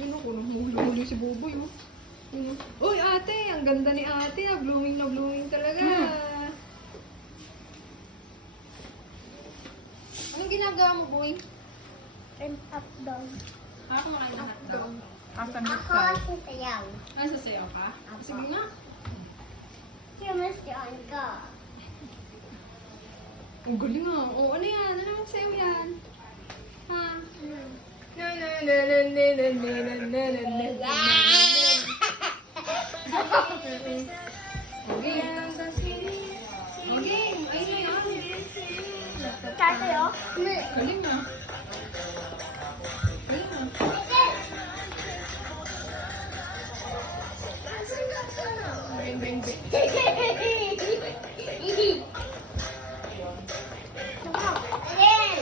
Yun ako, huli si Buboy. Oh. Yun, oh. Uy, ate! Ang ganda ni ate. Na blooming talaga. Anong ginagawa mo, boy? And hotdog. Ako kumakain ng hotdog. Asan yung Ako side? sasayaw. Ano sasayaw ka? Sige nga. Siyamasyan ka. Ang galing ah. Oh, ano yan? Ano naman sayaw yan? Ha? Na na na na na na na na na na na. Okay. Okay. Ayun na yan. Tatayo? Galing ah. Galing ah. Bing, bing, bing.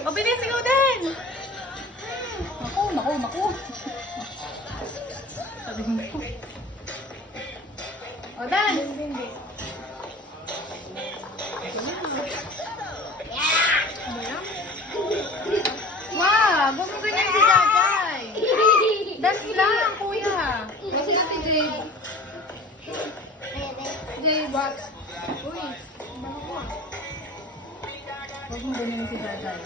O, bilis, ikaw din! Naku. Sabi mo. O, dance! Wow! Huwag mo ganyan si Jajay! Dance lang, kuya! Kasi ate Jade. Jade, what? Uy. Huwag mo ganyan si Jajay.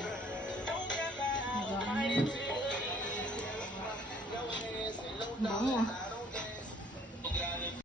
Bango ah.